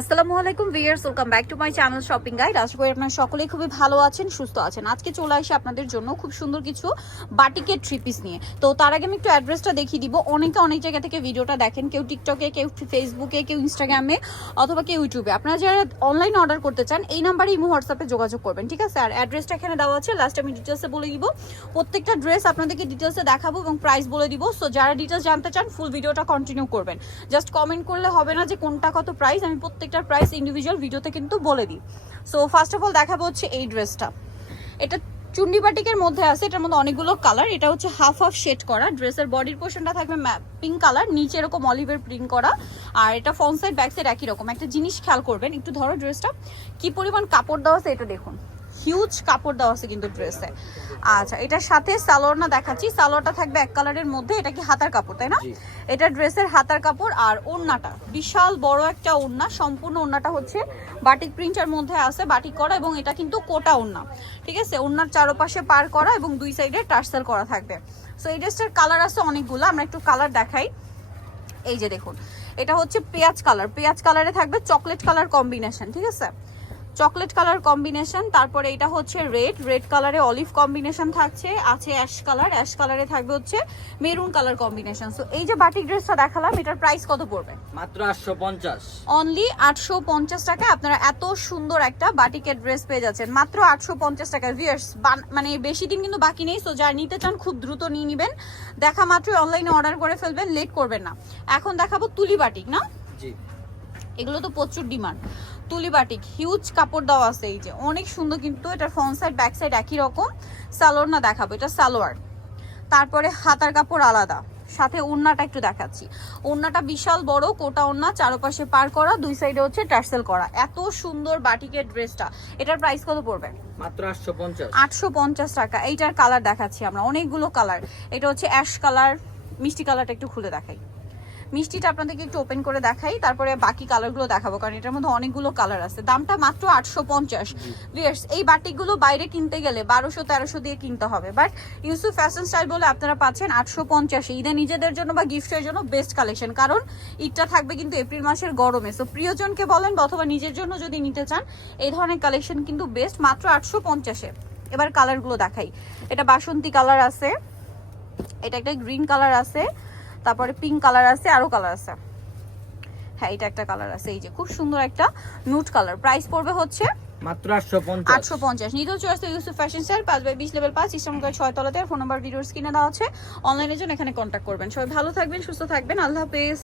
আসসালামু আলাইকুম viewers, welcome back to my channel shopping guide. আশা করি আপনারা সকলেই খুবই ভালো আছেন, সুস্থ আছেন। আজকে চলে আসি আপনাদের জন্য খুব সুন্দর কিছু বাটিকের থ্রি পিস নিয়ে। তো তার আগে আমি একটু অ্যাড্রেসটা দেখিয়ে দিব। অনেকে অনেক জায়গা থেকে ভিডিওটা দেখেন, কেউ টিকটকে, কেউ ফেসবুকে, কেউ ইনস্টাগ্রামে অথবা কেউ ইউটিউবে। আপনারা যারা অনলাইন অর্ডার করতে চান এই নাম্বারে ইমো হোয়াটসঅ্যাপে যোগাযোগ করবেন, ঠিক আছে? আর অ্যাড্রেসটা এখানে দেওয়া আছে, লাস্ট আমি ডিটেলসে বলে দিব। প্রত্যেকটা ড্রেস আপনাদেরকে ডিটেলসে দেখাবো এবং প্রাইস বলে দিব। সো যারা ডিটেলস জানতে চান ফুল ভিডিওটা কন্টিনিউ করবেন। জাস্ট কমেন্ট করলে হবে না যে কোনটা কত প্রাইস, আমি প্রত্যেকটার প্রাইস ইন্ডিভিজুয়াল ভিডিওতে কিন্তু বলে দিই। সো ফার্স্ট অফ অল দেখাবো হচ্ছে এই ড্রেসটা। এটা চুন্ডি বাটিকের মধ্যে আছে, এটার মধ্যে অনেকগুলো কালার। এটা হচ্ছে হাফ হাফ শেড করা। ড্রেসের বডির পোর্শনটা থাকবে পিঙ্ক কালার, নিচে এরকম অলিভের প্রিন্ট করা। আর এটা ফ্রন্ট সাইড ব্যাক সাইড একই রকম। একটা জিনিস খেয়াল করবেন, একটু ধরো ড্রেসটা কি পরিমাণ কাপড় দেওয়া আছে এটা দেখুন, হিউজ কাপড় দেওয়া আছে কিন্তু ড্রেসে। আচ্ছা, এটার সাথে সালোয়ারটা দেখাচ্ছি। সালোয়ারটা থাকবে এক কালারের মধ্যে। এটা কি হাতার কাপড়, তাই না? এটা ড্রেসের হাতার কাপড়। আর ওড়নাটা বিশাল বড় একটা ওড়না, সম্পূর্ণ ওড়নাটা হচ্ছে বাটিক প্রিন্টের মধ্যে আছে, বাটিক করা, এবং এটা কিন্তু কোটা ওড়না, ঠিক আছে? ওড়নার চারপাশে পার করা এবং দুই সাইডে টার্সেল করা থাকবে। সো এই ড্রেসটার কালার আছে অনেকগুলো, আমরা একটু কালার দেখাই। এই যে দেখুন, এটা হচ্ছে পেঁয়াজ কালার। পেঁয়াজ কালারে থাকবে চকলেট কালার কম্বিনেশন, ঠিক আছে? Chocolate colour combination. তারপরে এটা হচ্ছে রেড কালারে অলিভ কম্বিনেশন থাকছে, আছে অ্যাশ কালার, অ্যাশ কালারে থাকবে হচ্ছে মেরুন কালার কম্বিনেশন। সো এই যে বাটিক ড্রেসটা দেখালাম, এটার প্রাইস কত পড়বে? মাত্র 850। অনলি 850 টাকা আপনারা এত সুন্দর একটা বাটিকের ড্রেস পেয়ে যাচ্ছেন, মাত্র 850 টাকা। ভিউয়ার্স, মানে বেশি দিন কিন্তু বাকি নেই। সো যারা নিতে চান খুব দ্রুত নিয়ে নেবেন, দেখা মাত্র অনলাইনে অর্ডার করে ফেলবেন, লেট করবেন না। এখন দেখাবো তুলি বাটিক, না? জি, এগুলো তো প্রচুর ডিমান্ড। তুলি বাটিক, হিউজ কাপড় দেওয়া আছে, এই যে অনেক সুন্দর কিন্তু। এটা ফ্রন্ট সাইড ব্যাক সাইড একই রকম। সালোয়ার না দেখাবো, এটা সালোয়ার। তারপরে হাতার কাপড় আলাদা, সাথে ওড়নাটা একটু দেখাচ্ছি। ওড়নাটা বিশাল বড় কোটা ওড়না, চারপাশে পার করা, দুই সাইডে হচ্ছে টার্সেল করা। এত সুন্দর বাটিকের ড্রেসটা, এটার প্রাইস কত পড়বে? মাত্র 850। 850 টাকা। এইটার কালার দেখাচ্ছি আমরা, অনেকগুলো কালার। এটা হচ্ছে অ্যাশ কালার, মিষ্টি কালারটা একটু খুলে দেখাই। মিষ্টিটা আপনাদেরকে একটু ওপেন করে দেখাই, তারপরে বাকি কালারগুলো দেখাবো, কারণ এটার মধ্যে অনেকগুলো কালার আছে। দামটা মাত্র 850। ভিউয়ার্স, এই বাটিকগুলো বাইরে কিনতে গেলে 1200-1300 দিয়ে কিনতে হবে, বাট ইউসুফ ফ্যাশন স্টাইল বলে আপনারা পাচ্ছেন 850। ঈদে নিজেদের জন্য বা গিফটের জন্য বেস্ট কালেকশন, কারণ ঈদটা থাকবে কিন্তু এপ্রিল মাসের গরমে। সো প্রিয়জনকে বলেন বা অথবা নিজের জন্য যদি নিতে চান, এই ধরনের কালেকশন কিন্তু বেস্ট, মাত্র 850-এ। এবার কালারগুলো দেখাই। এটা বাসন্তী কালার আছে, এটা একটা গ্রিন কালার আছে, তারপরে পিঙ্ক কালার আছে, আরো কালার আছে। হ্যাঁ, এটা একটা কালার আছে, এই যে খুব সুন্দর একটা নুট কালার। প্রাইস পড়বে হচ্ছে মাত্র 850। 850। নিদল choice Yusuf fashion style, 5/20 level 5, Islamgarh 6 তলাতে। ফোন নাম্বার ভিডিওর স্ক্রিনে দেওয়া আছে, অনলাইনের জন্য এখানে কন্ট্যাক্ট করবেন। সবাই ভালো থাকবেন, সুস্থ থাকবেন, আল্লাহ হাফেজ।